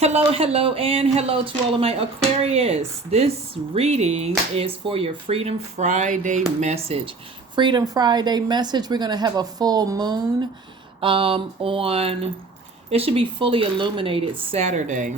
Hello, hello, and hello to all of my Aquarius. This reading is for your Freedom Friday message. Freedom Friday message, we're going to have a full moon it should be fully illuminated Saturday.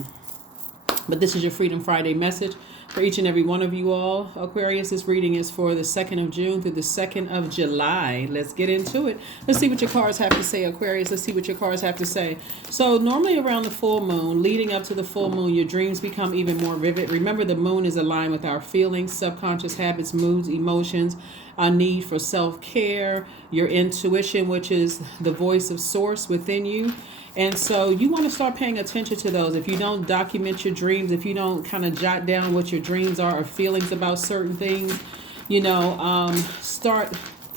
But this is your Freedom Friday message for each and every one of you all. Aquarius, this reading is for the 2nd of June through the 2nd of July. Let's get into it. Let's see what your cards have to say, Aquarius. Let's see what your cards have to say. So normally around the full moon, leading up to the full moon, your dreams become even more vivid. Remember, the moon is aligned with our feelings, subconscious habits, moods, emotions, our need for self-care, your intuition, which is the voice of source within you. And so you want to start paying attention to those. If you don't document your dreams, if you don't kind of jot down what your dreams are or feelings about certain things, start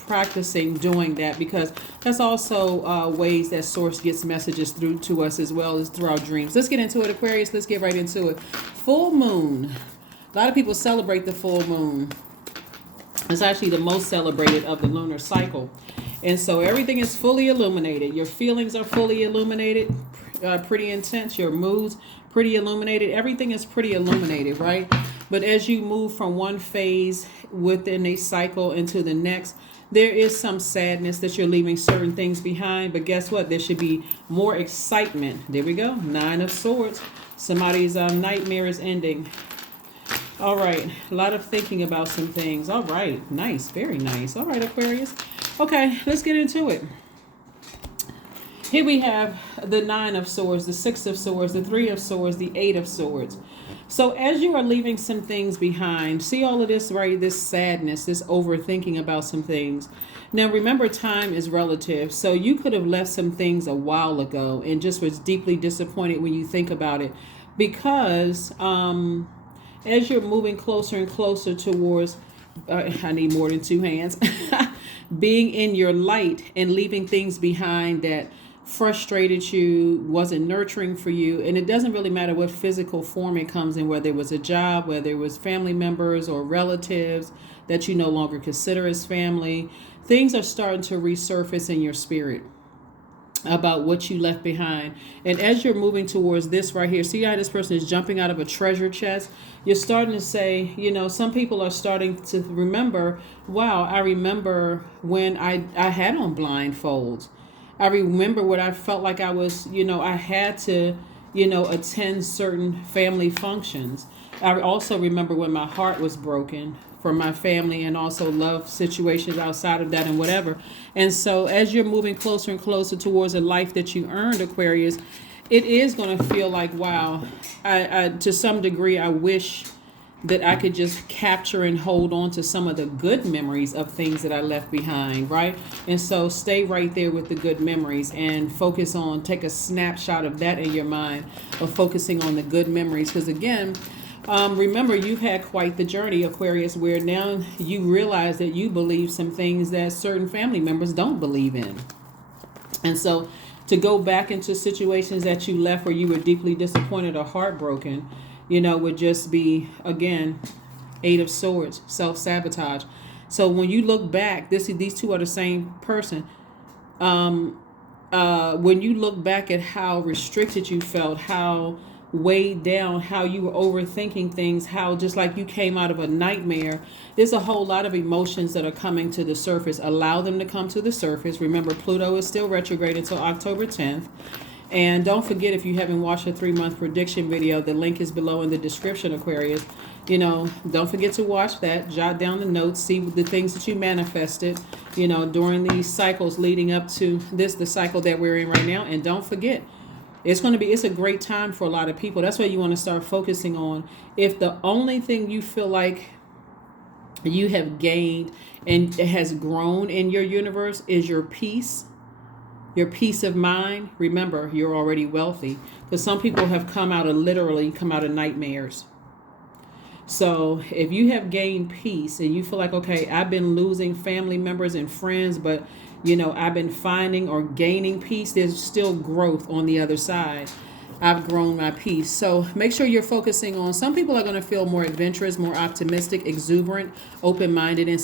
practicing doing that, because that's also ways that source gets messages through to us as well as through our dreams. Let's get into it, Aquarius. Let's get right into it. Full moon. A lot of people celebrate the full moon. It's actually the most celebrated of the lunar cycle. And so everything is fully illuminated. Your feelings are fully illuminated, pretty intense. Your moods, pretty illuminated. Everything is pretty illuminated, right? But as you move from one phase within a cycle into the next, there is some sadness that you're leaving certain things behind. But guess what? There should be more excitement. There we go. 9 of Swords. Somebody's nightmare is ending. All right. A lot of thinking about some things. All right. Nice. Very nice. All right, Aquarius. Okay, let's get into it. Here we have the 9 of Swords, the 6 of Swords, the 3 of Swords, the 8 of Swords. So as you are leaving some things behind, see all of this, right? This sadness, this overthinking about some things. Now, remember, time is relative. So you could have left some things a while ago and just was deeply disappointed when you think about it. Because as you're moving closer and closer towards, I need more than 2 hands. Being in your light and leaving things behind that frustrated you, wasn't nurturing for you. And it doesn't really matter what physical form it comes in, whether it was a job, whether it was family members or relatives that you no longer consider as family. Things are starting to resurface in your spirit about what you left behind. And as you're moving towards this right here, see how this person is jumping out of a treasure chest? You're starting to say, some people are starting to remember, wow, I remember when I had on blindfolds. I remember what I felt like I was, I had to, attend certain family functions. I also remember when my heart was broken for my family, and also love situations outside of that and whatever. And so as you're moving closer and closer towards a life that you earned, Aquarius, it is going to feel like, wow, I to some degree, I wish that I could just capture and hold on to some of the good memories of things that I left behind, right? And so stay right there with the good memories and take a snapshot of that in your mind, of focusing on the good memories. Because again, remember, you've had quite the journey, Aquarius, where now you realize that you believe some things that certain family members don't believe in. And so to go back into situations that you left where you were deeply disappointed or heartbroken, would just be, again, 8 of Swords, self-sabotage. So when you look back, these two are the same person. When you look back at how restricted you felt, how weighed down, how you were overthinking things, how just like you came out of a nightmare, there's a whole lot of emotions that are coming to the surface. Allow them to come to the surface. Remember, Pluto is still retrograde until October 10th. And don't forget, if you haven't watched a 3-month prediction video, the link is below in the description, Aquarius. Don't forget to watch that. Jot down the notes, see the things that you manifested, during these cycles leading up to the cycle that we're in right now. And don't forget, it's a great time for a lot of people. That's why you want to start focusing on, if the only thing you feel like you have gained and it has grown in your universe is your peace of mind. Remember, you're already wealthy, because some people have come out of nightmares. So if you have gained peace and you feel like, okay, I've been losing family members and friends, but I've been finding or gaining peace, there's still growth on the other side. I've grown my peace. So make sure you're focusing on, some people are going to feel more adventurous, more optimistic, exuberant, open-minded, and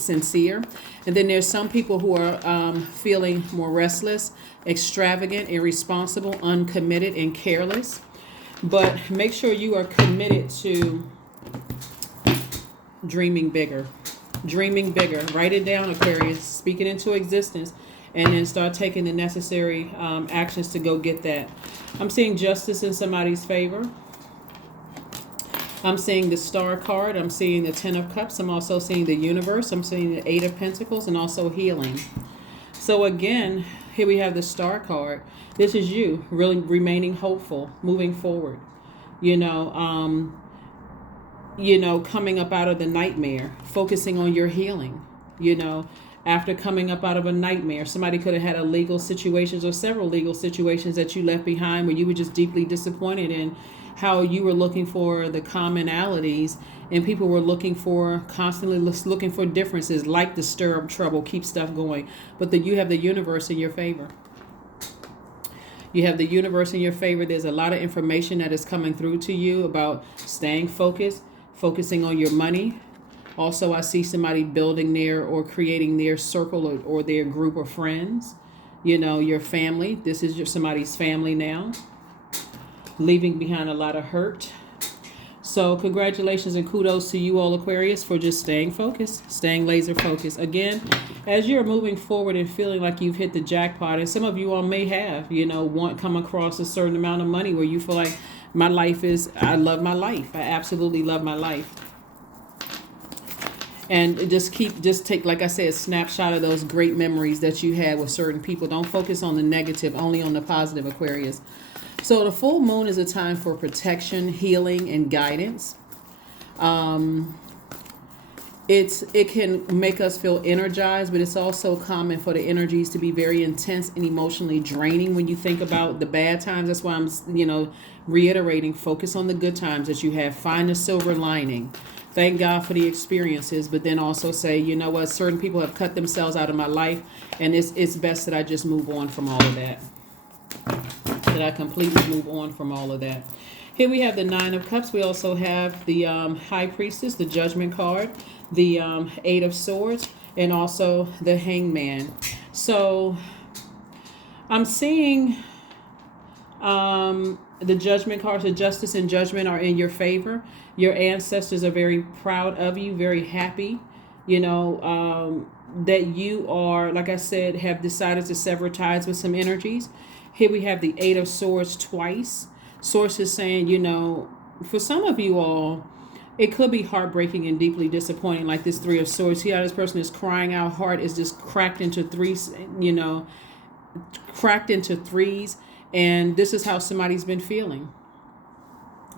sincere. And then there's some people who are feeling more restless, extravagant, irresponsible, uncommitted, and careless. But make sure you are committed to dreaming bigger. Dreaming bigger. Write it down, Aquarius. Speak it into existence. And then start taking the necessary actions to go get that. I'm seeing justice in somebody's favor. I'm seeing the Star card. I'm seeing the Ten of Cups. I'm also seeing the Universe. I'm seeing the Eight of Pentacles and also healing. So again, here we have the Star card. This is you really remaining hopeful, moving forward. Coming up out of the nightmare, focusing on your healing, after coming up out of a nightmare. Somebody could have had a legal situations or several legal situations that you left behind where you were just deeply disappointed in how you were looking for the commonalities and people were constantly looking for differences, like to stir up trouble, keep stuff going. But you have the universe in your favor. You have the universe in your favor. There's a lot of information that is coming through to you about staying focused, focusing on your money. Also, I see somebody building their or creating their circle or their group of friends. Your family. This is somebody's family now. Leaving behind a lot of hurt. So congratulations and kudos to you all, Aquarius, for just staying focused, staying laser focused. Again, as you're moving forward and feeling like you've hit the jackpot, and some of you all may have, come across a certain amount of money where you feel like I love my life. I absolutely love my life. And just take, like I said, a snapshot of those great memories that you had with certain people. Don't focus on the negative, only on the positive, Aquarius. So the full moon is a time for protection, healing, and guidance. It can make us feel energized, but it's also common for the energies to be very intense and emotionally draining when you think about the bad times. That's why I'm, reiterating, focus on the good times that you have. Find the silver lining. Thank God for the experiences, but then also say, certain people have cut themselves out of my life, and it's best that I just move on from all of that. That I completely move on from all of that. Here we have the Nine of Cups. We also have the High Priestess, the Judgment card, the Eight of Swords, and also the Hangman. So I'm seeing the Judgment cards, the Justice and Judgment are in your favor. Your ancestors are very proud of you, very happy, that you are, like I said, have decided to sever ties with some energies. Here we have the Eight of Swords twice. Source is saying, for some of you all, it could be heartbreaking and deeply disappointing, like this Three of Swords. See how this person is crying out, heart is just cracked into threes, and this is how somebody's been feeling.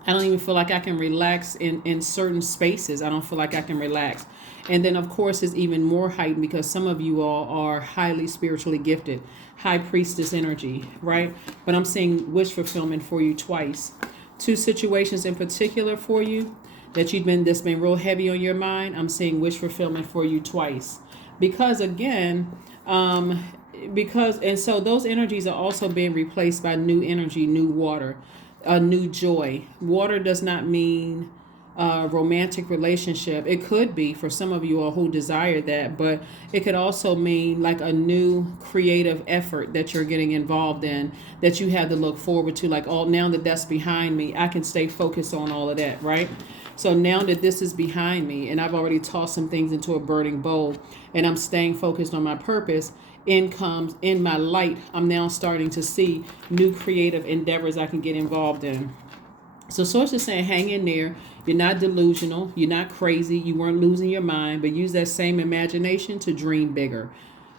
I don't even feel like I can relax in certain spaces. I don't feel like I can relax. And then, of course, it's even more heightened because some of you all are highly spiritually gifted. High Priestess energy, right? But I'm seeing wish fulfillment for you twice. Two situations in particular for you that's been real heavy on your mind. I'm seeing wish fulfillment for you twice. Because again, and so those energies are also being replaced by new energy, new water. A new joy. Water does not mean a romantic relationship. It could be for some of you all who desire that, but it could also mean like a new creative effort that you're getting involved in that you have to look forward to. Like, oh, now that that's behind me, I can stay focused on all of that, right? So now that this is behind me and I've already tossed some things into a burning bowl and I'm staying focused on my purpose, incomes in my light, I'm now starting to see new creative endeavors I can get involved in. So Source is saying, hang in there. You're not delusional. You're not crazy. You weren't losing your mind, but use that same imagination to dream bigger.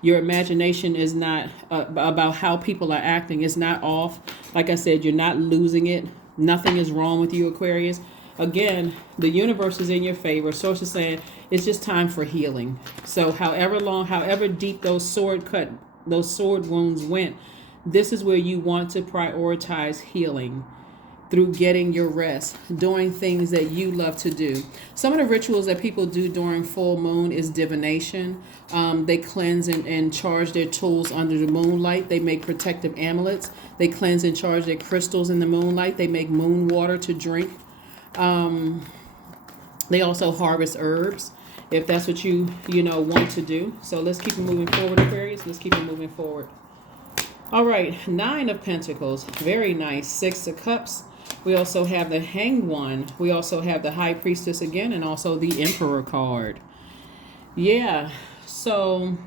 Your imagination is not about how people are acting. It's not off. Like I said, you're not losing it. Nothing is wrong with you, Aquarius. Again, the universe is in your favor. Source is saying it's just time for healing. So however deep those sword wounds went, this is where you want to prioritize healing. through getting your rest, doing things that you love to do. Some of the rituals that people do during full moon is divination. They cleanse and charge their tools under the moonlight. They make protective amulets. They cleanse and charge their crystals in the moonlight. They make moon water to drink. They also harvest herbs if that's what you want to do. So let's keep it moving forward, Aquarius. Let's keep it moving forward. All right, 9 of Pentacles. Very nice. 6 of Cups. We also have the Hanged One. We also have the High Priestess again, and also the Emperor card. Yeah. So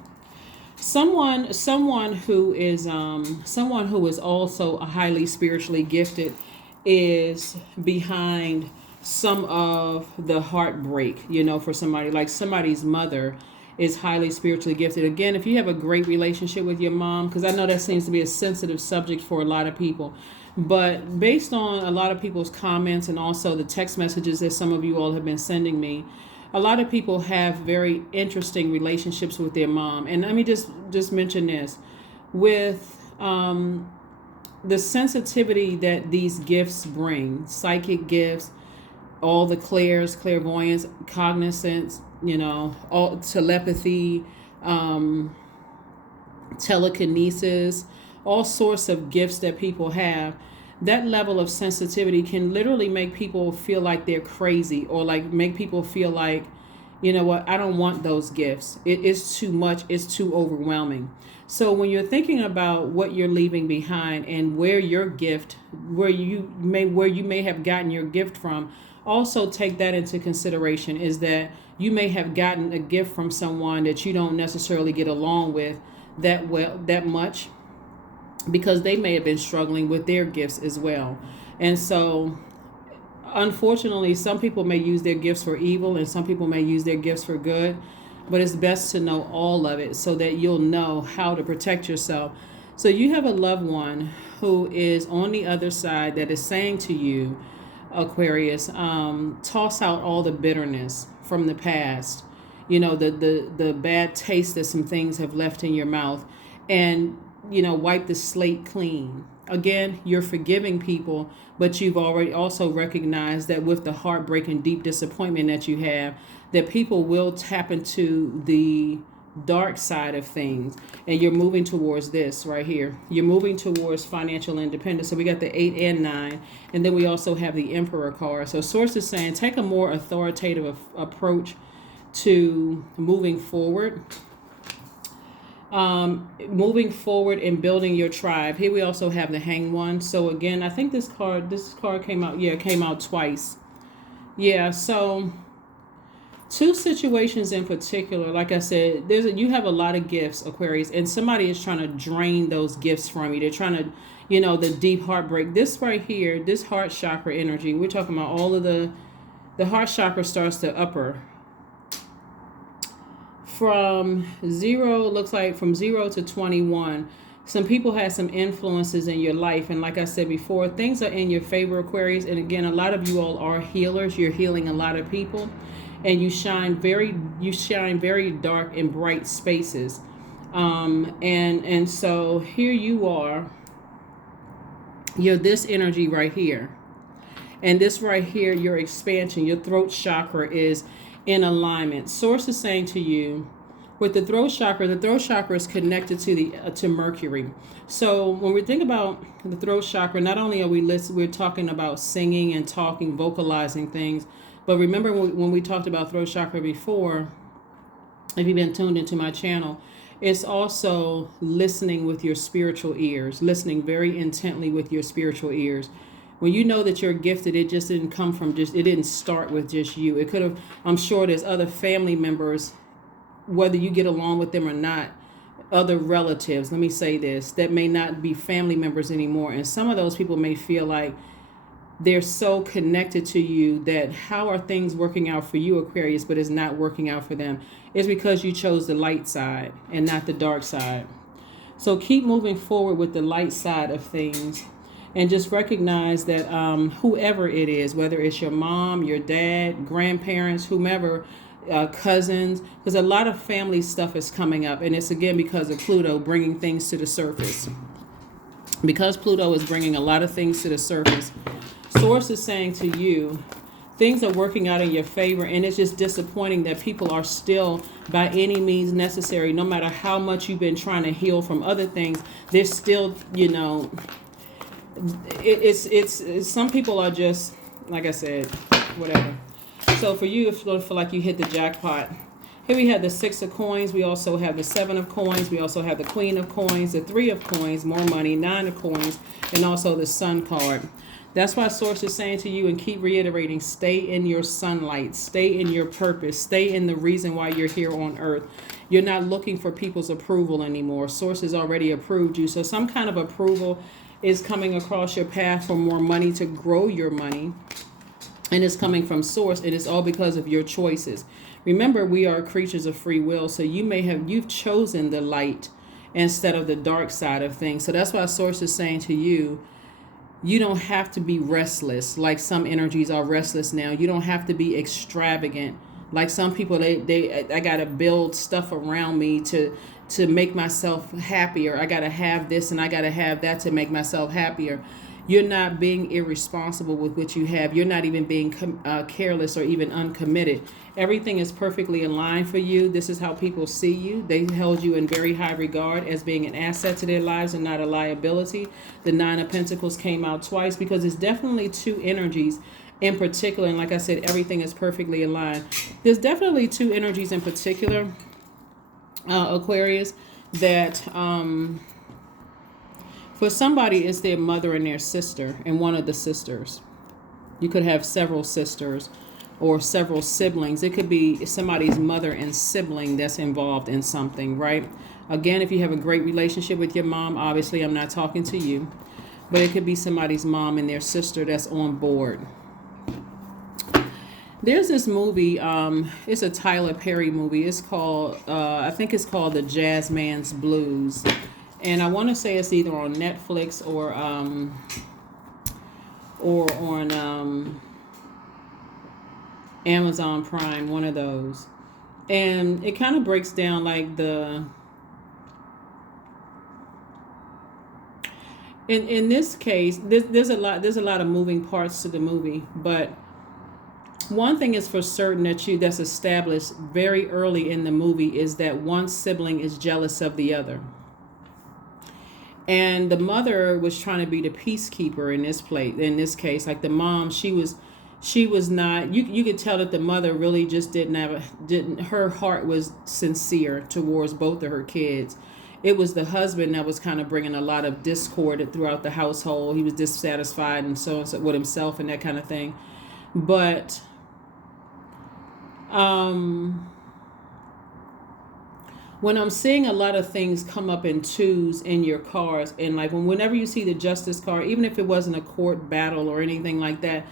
someone who is also a highly spiritually gifted is behind some of the heartbreak, for somebody. Like somebody's mother is highly spiritually gifted. Again, if you have a great relationship with your mom, because I know that seems to be a sensitive subject for a lot of people, but based on a lot of people's comments and also the text messages that some of you all have been sending me, a lot of people have very interesting relationships with their mom. And let me just mention this. With the sensitivity that these gifts bring, psychic gifts, all the clairvoyance, cognizance, all telepathy, telekinesis, all sorts of gifts that people have, that level of sensitivity can literally make people feel like they're crazy, or like make people feel like, you know what, I don't want those gifts. It is too much. It's too overwhelming. So when you're thinking about what you're leaving behind and where your gift, where you may have gotten your gift from, also take that into consideration, is that you may have gotten a gift from someone that you don't necessarily get along with that much, because they may have been struggling with their gifts as well. And so unfortunately, some people may use their gifts for evil and some people may use their gifts for good, but it's best to know all of it so that you'll know how to protect yourself. So you have a loved one who is on the other side that is saying to you, Aquarius, toss out all the bitterness from the past, the bad taste that some things have left in your mouth, and wipe the slate clean. Again, you're forgiving people, but you've already also recognized that with the heartbreak and deep disappointment that you have, that people will tap into the dark side of things. And you're moving towards this right here. You're moving towards financial independence. So we got the 8 and 9. And then we also have the Emperor card. So Source is saying take a more authoritative approach to moving forward. Moving forward and building your tribe. Here we also have the Hanged One. So again, I think this card came out. Yeah, it came out twice. Yeah, so 2 situations in particular. Like I said, you have a lot of gifts, Aquarius, and somebody is trying to drain those gifts from you. They're trying to, the deep heartbreak. This right here, this heart chakra energy, we're talking about all of the heart chakra starts to upper. From 0, looks like from 0 to 21, some people had some influences in your life. And like I said before, things are in your favor, Aquarius. And again, a lot of you all are healers. You're healing a lot of people. And you shine very dark and bright spaces. And so here you are. You're this energy right here. And this right here, your expansion, your throat chakra is in alignment. Source is saying to you, with the throat chakra is connected to Mercury. So when we think about the throat chakra, not only are we're talking about singing and talking, vocalizing things, but remember when we talked about throat chakra before, if you've been tuned into my channel, it's also listening with your spiritual ears, listening very intently with your spiritual ears. When you know that you're gifted, it just didn't come from it didn't start with just you. It could have, I'm sure there's other family members, whether you get along with them or not, other relatives, let me say this, that may not be family members anymore. And some of those people may feel like they're so connected to you that how are things working out for you, Aquarius, but it's not working out for them. It's because you chose the light side and not the dark side. So keep moving forward with the light side of things. And just recognize that whoever it is, whether it's your mom, your dad, grandparents, whomever, cousins, because a lot of family stuff is coming up. And it's again because of Pluto bringing things to the surface. Because Pluto is bringing a lot of things to the surface, Source is saying to you, things are working out in your favor, and it's just disappointing that people are still, by any means necessary, no matter how much you've been trying to heal from other things, there's still, it's some people are just, like I said, whatever. So for you, if you don't feel like you hit the jackpot, here we have the 6 of coins. We also have the 7 of coins. We also have the Queen of coins, the 3 of coins, more money, 9 of coins, and also the Sun card. That's why Source is saying to you, and keep reiterating, stay in your sunlight, stay in your purpose, stay in the reason why you're here on earth. You're not looking for people's approval anymore. Source has already approved you. So some kind of approval is coming across your path for more money, to grow your money. And it's coming from Source, and it's all because of your choices. Remember, we are creatures of free will, so you've chosen the light instead of the dark side of things. So that's why Source is saying to you, you don't have to be restless like some energies are restless now. You don't have to be extravagant like some people. I gotta build stuff around me to make myself happier. I gotta have this and I gotta have that to make myself happier. You're not being irresponsible with what you have. You're not even being careless or even uncommitted. Everything is perfectly aligned for you. This is how people see you. They held you in very high regard as being an asset to their lives and not a liability. The 9 of Pentacles came out twice because it's definitely 2 energies in particular. And like I said, everything is perfectly aligned. There's definitely 2 energies in particular, Aquarius, that... for somebody, it's their mother and their sister, and one of the sisters. You could have several sisters or several siblings. It could be somebody's mother and sibling that's involved in something, right? Again, if you have a great relationship with your mom, obviously I'm not talking to you, but it could be somebody's mom and their sister that's on board. There's this movie, it's a Tyler Perry movie. It's called, I think it's called The Jazz Man's Blues. And I want to say it's either on Netflix or on Amazon Prime, one of those. And it kind of breaks down like in this case, there's a lot of moving parts to the movie, but one thing is for certain that's established very early in the movie is that one sibling is jealous of the other. And the mother was trying to be the peacekeeper in this case. Like the mom, she was not, you could tell that the mother really just her heart was sincere towards both of her kids. It was the husband that was kind of bringing a lot of discord throughout the household. He was dissatisfied and so with himself and that kind of thing. But when I'm seeing a lot of things come up in 2s in your cards, and like whenever you see the Justice card, even if it wasn't a court battle or anything like that,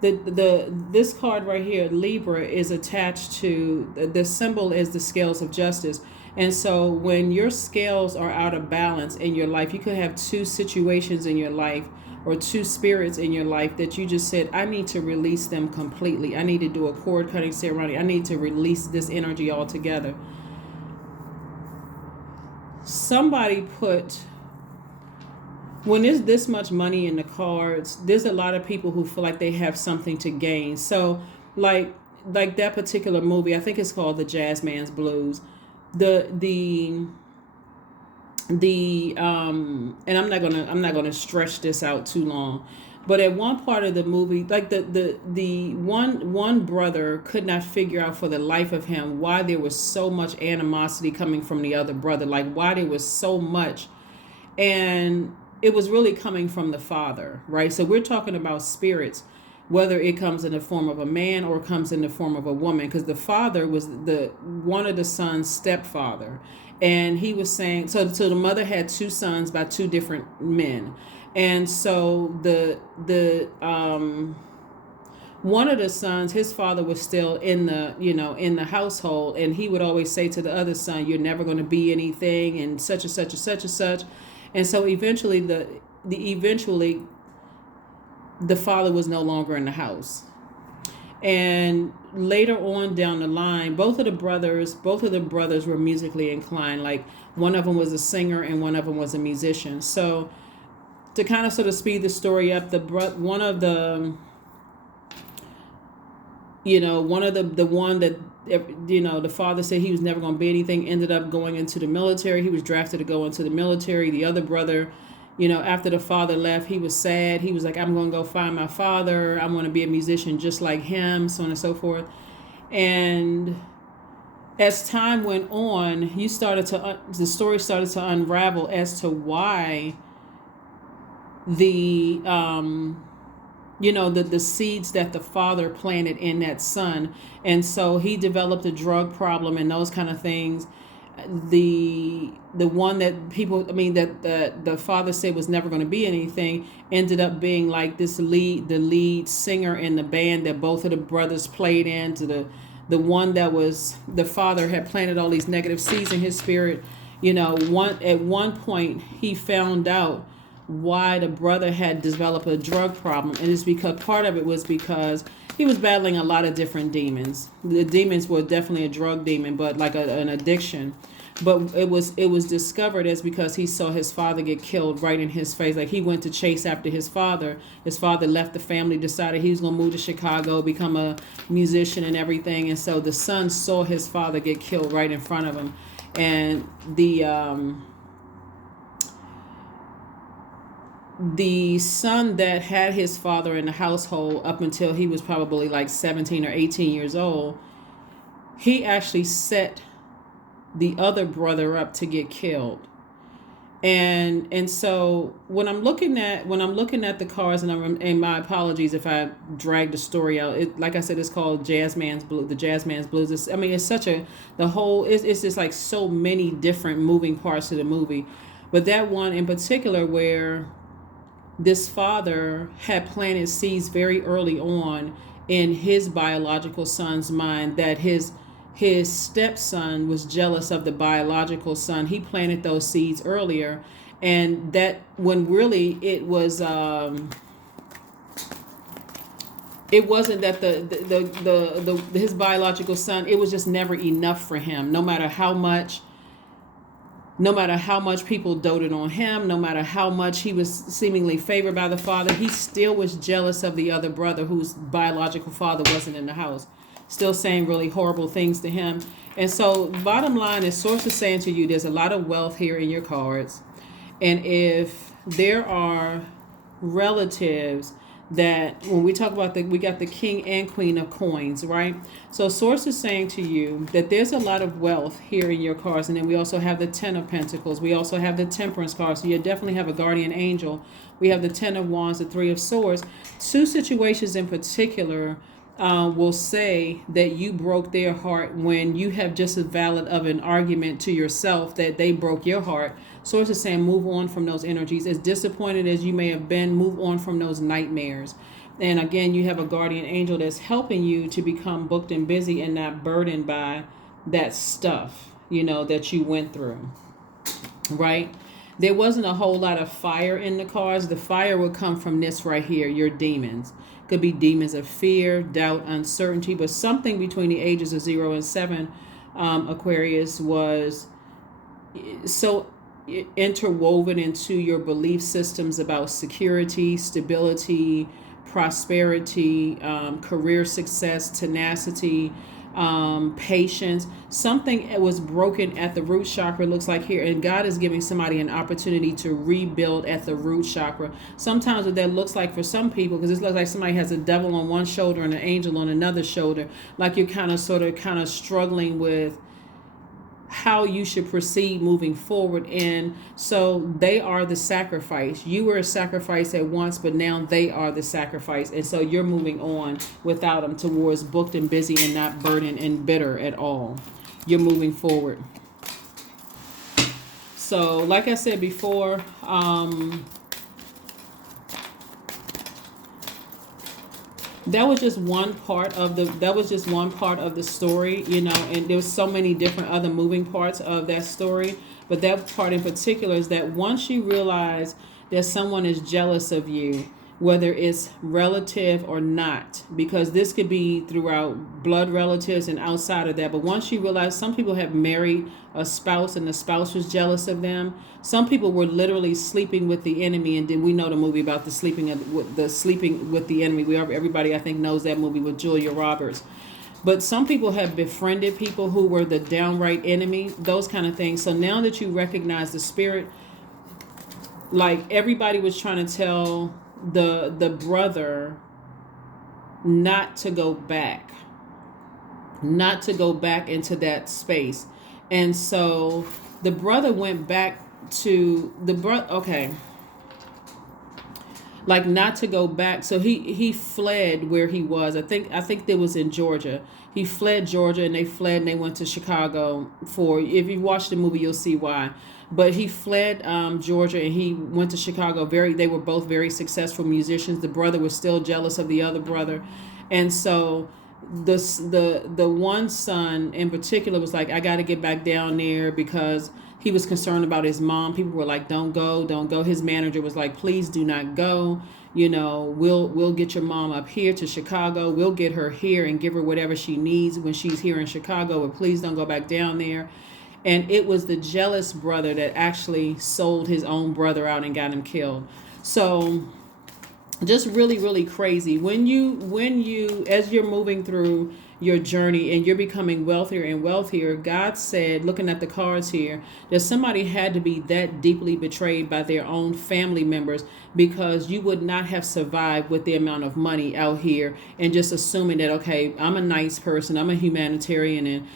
this card right here, Libra, is attached to the symbol is the scales of justice. And so when your scales are out of balance in your life, you could have 2 situations in your life or 2 spirits in your life that you just said, I need to release them completely. I need to do a cord cutting ceremony. I need to release this energy altogether. Somebody when there's this much money in the cards, there's a lot of people who feel like they have something to gain. So like that particular movie, I think it's called The Jazz Man's Blues. And I'm not gonna stretch this out too long. But at one part of the movie, like the one brother could not figure out for the life of him why there was so much animosity coming from the other brother, like why there was so much. And it was really coming from the father, right? So we're talking about spirits, whether it comes in the form of a man or comes in the form of a woman, because the father was one of the son's stepfather. And he was saying, so the mother had 2 sons by 2 different men. And so one of the sons, his father was still in the household, and he would always say to the other son, you're never going to be anything, and such and such and such and such. And so eventually the father was no longer in the house. And later on down the line, both of the brothers were musically inclined. Like one of them was a singer and one of them was a musician. So to kind of sort of speed the story up, one of the, the one that, the father said he was never going to be anything, ended up going into the military. He was drafted to go into the military. The other brother, after the father left, he was sad. He was like, I'm going to go find my father. I want to be a musician just like him, so on and so forth. And as time went on, the story started to unravel as to why the the seeds that the father planted in that son. And so he developed a drug problem and those kind of things. The one that the father said was never going to be anything ended up being like the lead singer in the band that both of the brothers played in. To the one that was, the father had planted all these negative seeds in his spirit. At one point he found out why the brother had developed a drug problem, and it's because part of it was because he was battling a lot of different demons. The demons were definitely a drug demon, but like an addiction. But it was discovered as because he saw his father get killed right in his face. Like he went to chase after his father. His father left the family, decided he was going to move to Chicago, become a musician and everything. And so the son saw his father get killed right in front of him. And the son that had his father in the household up until he was probably like 17 or 18 years old, he actually set the other brother up to get killed. And so when I'm looking at the cards, and my apologies if I dragged the story out, like I said, it's called Jazzman's Blues. The Jazzman's Blues. It's such it's just like so many different moving parts to the movie. But that one in particular where this father had planted seeds very early on in his biological son's mind that his stepson was jealous of the biological son. He planted those seeds earlier, and that when really it was it wasn't that the his biological son, it was just never enough for him. No matter how much people doted on him, no matter how much he was seemingly favored by the father, he still was jealous of the other brother whose biological father wasn't in the house, still saying really horrible things to him. And so bottom line is, Source is saying to you, there's a lot of wealth here in your cards. And if there are relatives that, when we talk about we got the king and queen of coins, right? So Source is saying to you that there's a lot of wealth here in your cards. And then we also have the 10 of Pentacles. We also have the Temperance card. So you definitely have a guardian angel. We have the 10 of Wands, the 3 of Swords. Two situations in particular will say that you broke their heart when you have just as valid of an argument to yourself that they broke your heart. Source is saying move on from those energies. As disappointed as you may have been, move on from those nightmares. And again, you have a guardian angel that's helping you to become booked and busy and not burdened by that stuff, that you went through, right? There wasn't a whole lot of fire in the cards. The fire would come from this right here, your demons. Could be demons of fear, doubt, uncertainty, but something between the ages of 0 and 7, Aquarius, was so interwoven into your belief systems about security, stability, prosperity, career success, tenacity, patience. Something was broken at the root chakra, looks like here, and God is giving somebody an opportunity to rebuild at the root chakra. Sometimes what that looks like for some people, because it looks like somebody has a devil on one shoulder and an angel on another shoulder, like you're kind of struggling with how you should proceed moving forward. And so they are the sacrifice. You were a sacrifice at once, but now they are the sacrifice. And so you're moving on without them towards booked and busy and not burdened and bitter at all. You're moving forward. So like I said before, that was just one part of the story, and there was so many different other moving parts of that story. But that part in particular is that once you realize that someone is jealous of you, whether it's relative or not, because this could be throughout blood relatives and outside of that. But once you realize, some people have married a spouse and the spouse was jealous of them. Some people were literally sleeping with the enemy, and then we know the movie about the sleeping with the enemy. Everybody I think knows that movie with Julia Roberts. But some people have befriended people who were the downright enemy, those kind of things. So now that you recognize the spirit, like everybody was trying to tell the brother not to go back into that space. And so the brother went back to like not to go back. So he fled where he was. I think it was in Georgia. He fled Georgia, and they fled and they went to Chicago for, if you watch the movie, you'll see why. But he fled Georgia, and he went to Chicago. They were both very successful musicians. The brother was still jealous of the other brother. And so the one son in particular was like, I got to get back down there, because he was concerned about his mom. People were like, don't go. His manager was like, please do not go. We'll get your mom up here to Chicago. We'll get her here and give her whatever she needs when she's here in Chicago, but please don't go back down there. And it was the jealous brother that actually sold his own brother out and got him killed. So just really, really crazy. When you, as you're moving through your journey and you're becoming wealthier and wealthier, God said, looking at the cards here, that somebody had to be that deeply betrayed by their own family members, because you would not have survived with the amount of money out here and just assuming that, okay, I'm a nice person, I'm a humanitarian, and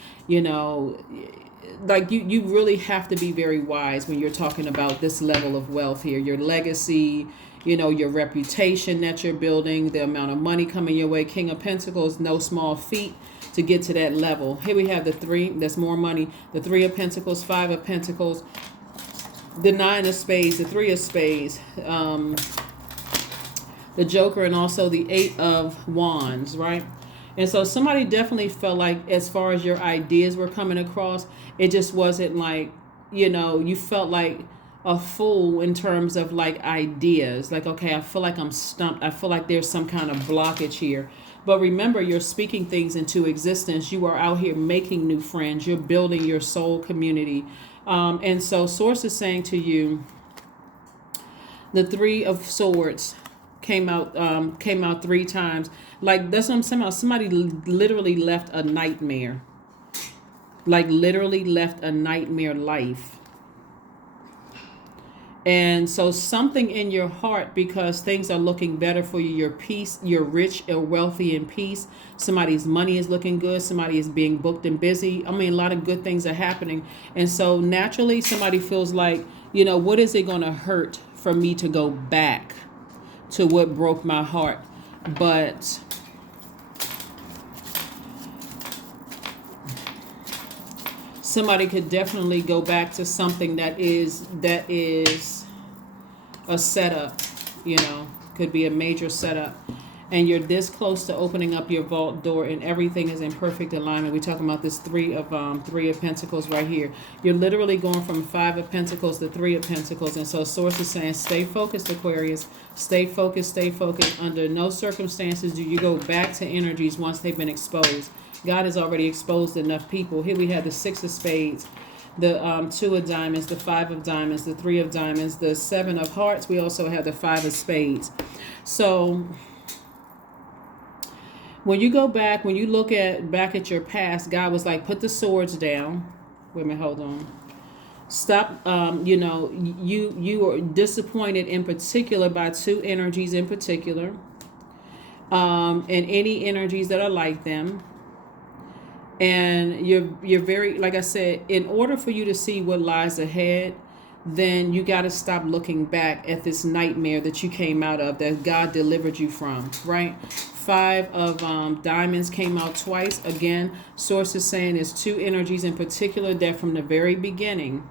like you really have to be very wise when you're talking about this level of wealth here, your legacy, your reputation that you're building, the amount of money coming your way. King of Pentacles, no small feat to get to that level. Here we have the 3, that's more money. The 3 of Pentacles, 5 of Pentacles, the 9 of Spades, the 3 of Spades, the Joker, and also the 8 of Wands, right? And so somebody definitely felt like, as far as your ideas were coming across, it just wasn't like, you felt like a fool in terms of like ideas. Like, okay, I feel like I'm stumped. I feel like there's some kind of blockage here. But remember, you're speaking things into existence. You are out here making new friends. You're building your soul community. And so Source is saying to you, the 3 of Swords came out 3 times. Like, that's what I'm saying about. Somebody literally left a nightmare. Like, literally left a nightmare life. And so something in your heart, because things are looking better for you, your peace, you're rich or wealthy in peace. Somebody's money is looking good. Somebody is being booked and busy. I mean, a lot of good things are happening. And so naturally somebody feels like, what is it going to hurt for me to go back to what broke my heart? But somebody could definitely go back to something that is a setup, could be a major setup. And you're this close to opening up your vault door, and everything is in perfect alignment. We're talking about this 3 of Pentacles right here. You're literally going from 5 of Pentacles to 3 of Pentacles. And so Source is saying, stay focused, Aquarius. Stay focused, stay focused. Under no circumstances do you go back to energies once they've been exposed. God has already exposed enough people. Here we have the 6 of Spades, the 2 of Diamonds, the 5 of Diamonds, the 3 of Diamonds, the 7 of Hearts. We also have the 5 of Spades. So when you go back, when you look back at your past, God was like, put the swords down. Wait a minute, hold on. Stop. You are disappointed in particular by 2 energies in particular, and any energies that are like them. And you're very, like I said, in order for you to see what lies ahead, then you got to stop looking back at this nightmare that you came out of, that God delivered you from, right? 5 of Diamonds came out twice. Again, Source is saying there's 2 energies in particular that from the very beginning.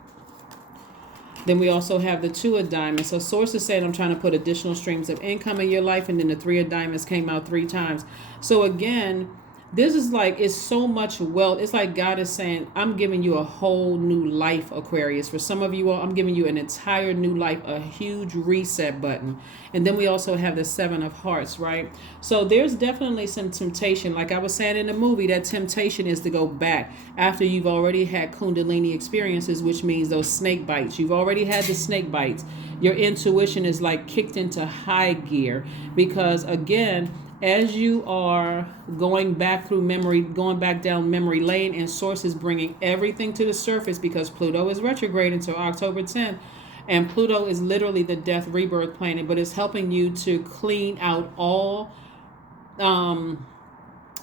Then we also have the 2 of Diamonds. So Source is saying, I'm trying to put additional streams of income in your life. And then the 3 of Diamonds came out 3 times. So again, This is like, it's so much wealth. It's like God is saying, I'm giving you a whole new life, Aquarius. For some of you all, I'm giving you an entire new life, a huge reset button. And then we also have the Seven of Hearts, right? So there's definitely some temptation. Like I was saying in the movie, that temptation is to go back after you've already had Kundalini experiences, which means those snake bites. You've already had the snake bites. Your intuition is like kicked into high gear because, again, as you are going back through memory, going back down memory lane, and Source is bringing everything to the surface because Pluto is retrograde until October 10th. And Pluto is literally the death rebirth planet, but it's helping you to clean out all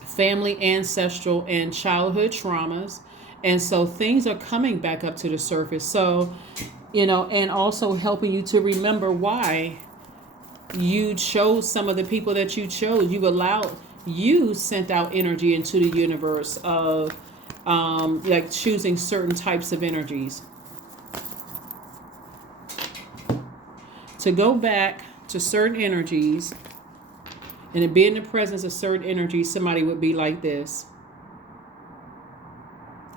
family, ancestral, and childhood traumas. And so things are coming back up to the surface. So, and also helping you to remember why you chose some of the people that you chose. You sent out energy into the universe of like choosing certain types of energies. To go back to certain energies and to be in the presence of certain energies, somebody would be like this.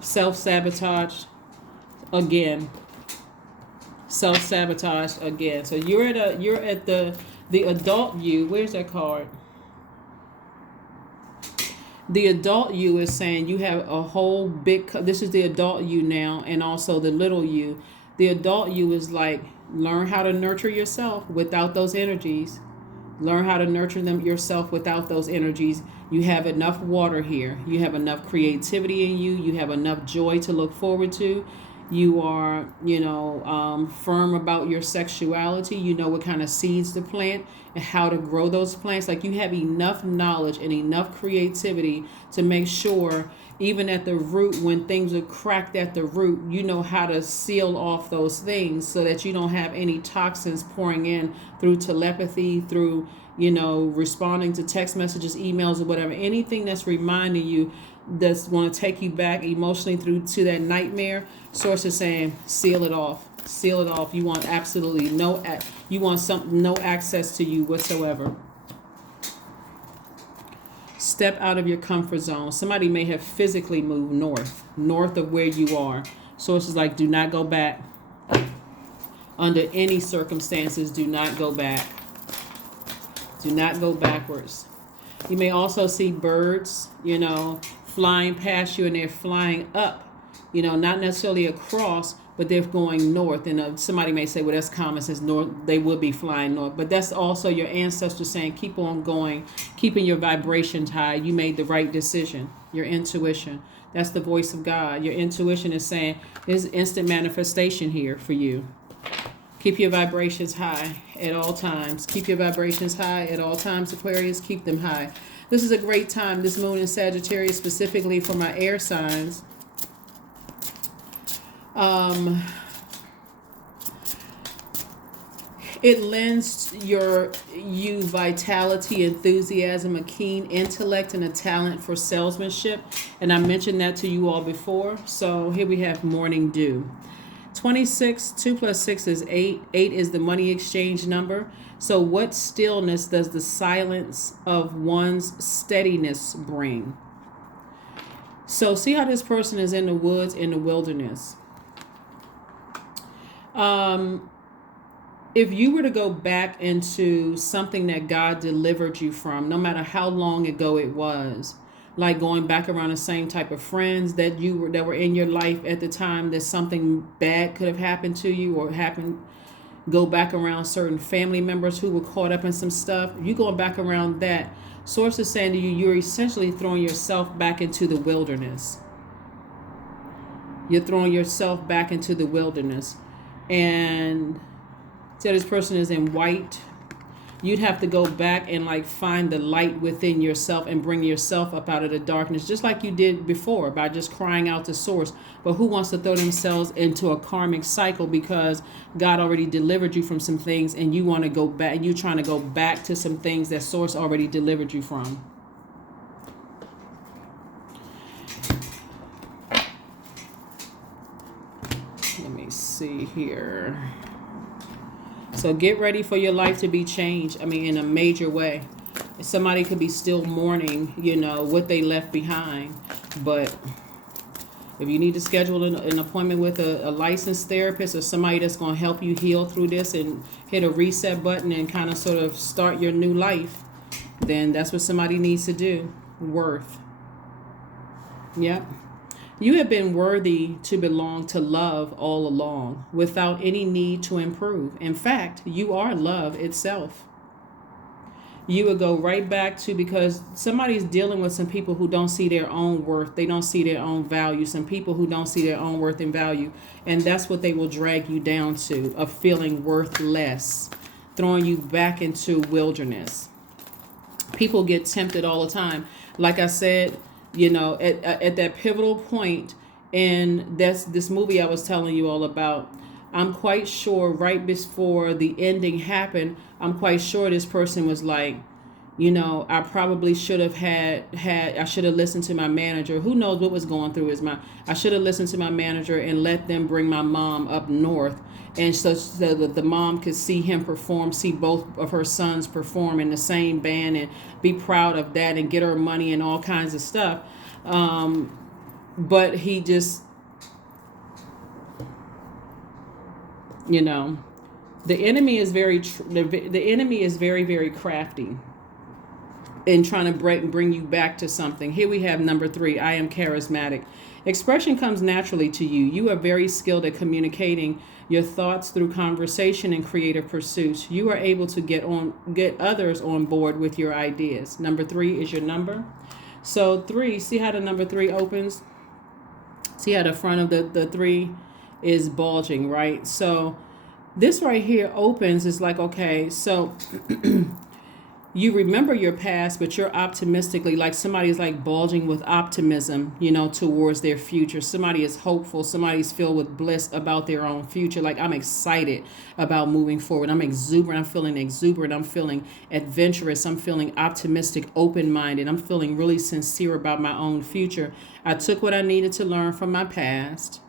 Self-sabotage again. Self-sabotage again. So you're at the adult you. Where's that card? The adult you is saying you have a whole big, this is the adult you now, and also the little you. The adult you is like, learn how to nurture yourself without those energies. Learn how to nurture them yourself without those energies. You have enough water here. You have enough creativity in you. You have enough joy to look forward to. You are, firm about your sexuality. You know what kind of seeds to plant and how to grow those plants. Like, you have enough knowledge and enough creativity to make sure, even at the root, when things are cracked at the root, you know how to seal off those things so that you don't have any toxins pouring in through telepathy, through, responding to text messages, emails, or whatever. Anything that's reminding you, that's going to take you back emotionally through to that nightmare. Source is saying, seal it off. Seal it off. You want absolutely no access to you whatsoever. Step out of your comfort zone. Somebody may have physically moved north of where you are. Source is like, do not go back. Under any circumstances, do not go back. Do not go backwards. You may also see birds, flying past you, and they're flying up, not necessarily across, but they're going north. And somebody may say, well, that's common sense. North, they would be flying north. But that's also your ancestors saying, keep on going, keeping your vibrations high. You made the right decision. Your intuition. That's the voice of God. Your intuition is saying, there's instant manifestation here for you. Keep your vibrations high at all times. Keep your vibrations high at all times, Aquarius. Keep them high. This is a great time, this moon in Sagittarius, specifically for my air signs. It lends you vitality, enthusiasm, a keen intellect, and a talent for salesmanship. And I mentioned that to you all before. So here we have morning dew. 26, 2 plus 6 is 8. 8 is the money exchange number. So what stillness does the silence of one's steadiness bring? So see how this person is in the woods, in the wilderness. If you were to go back into something that God delivered you from, no matter how long ago it was, like going back around the same type of friends that were in your life at the time that something bad could have happened to you, or go back around certain family members who were caught up in some stuff. You going back around that. Source is saying to you, you're essentially throwing yourself back into the wilderness. You're throwing yourself back into the wilderness. And so this person is in white. You'd have to go back and find the light within yourself and bring yourself up out of the darkness, just like you did before by just crying out to source. But who wants to throw themselves into a karmic cycle because God already delivered you from some things, and you want to go back, and you're trying to go back to some things that source already delivered you from. Let me see here. So get ready for your life to be changed. In a major way. Somebody could be still mourning, you know, what they left behind. But if you need to schedule an appointment with a licensed therapist or somebody that's going to help you heal through this and hit a reset button and kind of sort of start your new life, then that's what somebody needs to do. Worth. Yep. You have been worthy to belong to love all along without any need to improve. In fact, you are love itself. You would go right back to, because somebody's dealing with some people who don't see their own worth. They don't see their own value. Some people who don't see their own worth and value. And that's what they will drag you down to, of feeling worthless, throwing you back into wilderness. People get tempted all the time. Like I said, you know, at that pivotal point in this movie I was telling you all about, I'm quite sure right before the ending happened, I'm quite sure this person was like, you know, I probably should have I should have listened to my manager. Who knows what was going through his mind? I should have listened to my manager and let them bring my mom up north. And so that the mom could see him perform, see both of her sons perform in the same band and be proud of that and get her money and all kinds of stuff. But he just, you know, the enemy is the enemy is very, very crafty in trying to bring you back to something. Here we have number 3. I am charismatic. Expression comes naturally to you. You are very skilled at communicating your thoughts through conversation and creative pursuits. You are able to get others on board with your ideas. Number 3 is your number. So 3, see how the number 3 opens? See how the front of the 3 is bulging, right? So this right here opens, is like, okay, so you remember your past, but you're optimistically, like somebody's like bulging with optimism, you know, towards their future. Somebody is hopeful. Somebody's filled with bliss about their own future. Like, I'm excited about moving forward. I'm exuberant. I'm feeling exuberant. I'm feeling adventurous. I'm feeling optimistic, open-minded. I'm feeling really sincere about my own future. I took what I needed to learn from my past,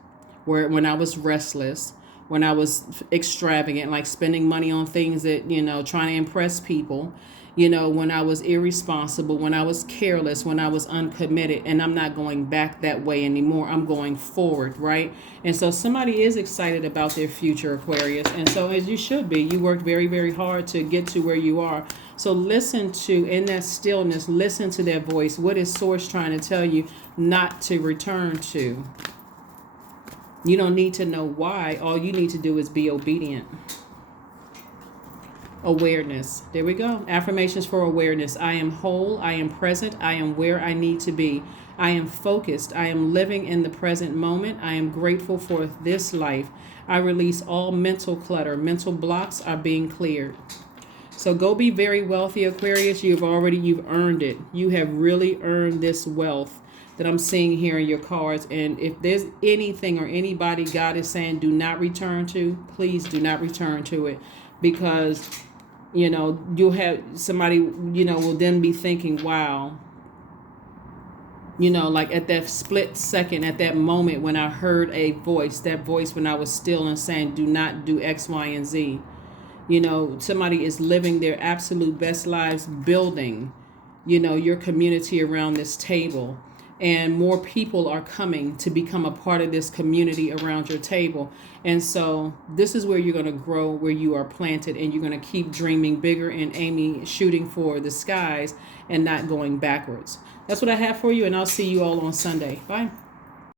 when I was restless, when I was extravagant, like spending money on things that, you know, trying to impress people, you know, when I was irresponsible, when I was careless, when I was uncommitted, and I'm not going back that way anymore. I'm going forward, right? And so somebody is excited about their future, Aquarius. And so, as you should be, you worked very, very hard to get to where you are. So listen to, in that stillness, listen to their voice. What is Source trying to tell you not to return to? You don't need to know why. All you need to do is be obedient. Awareness. There we go. Affirmations for awareness. I am whole. I am present. I am where I need to be. I am focused. I am living in the present moment. I am grateful for this life. I release all mental clutter. Mental blocks are being cleared. So go be very wealthy, Aquarius. You've earned it. You have really earned this wealth that I'm seeing here in your cards. And if there's anything or anybody God is saying do not return to, please do not return to it, because, you know, you'll have somebody, you know, will then be thinking, wow, you know, like at that split second, at that moment when I heard a voice, that voice when I was still and saying, do not do X, Y, and Z. You know, somebody is living their absolute best lives, building, you know, your community around this table. And more people are coming to become a part of this community around your table. And so this is where you're going to grow, where you are planted, and you're going to keep dreaming bigger and aiming, shooting for the skies and not going backwards. That's what I have for you, and I'll see you all on Sunday. Bye.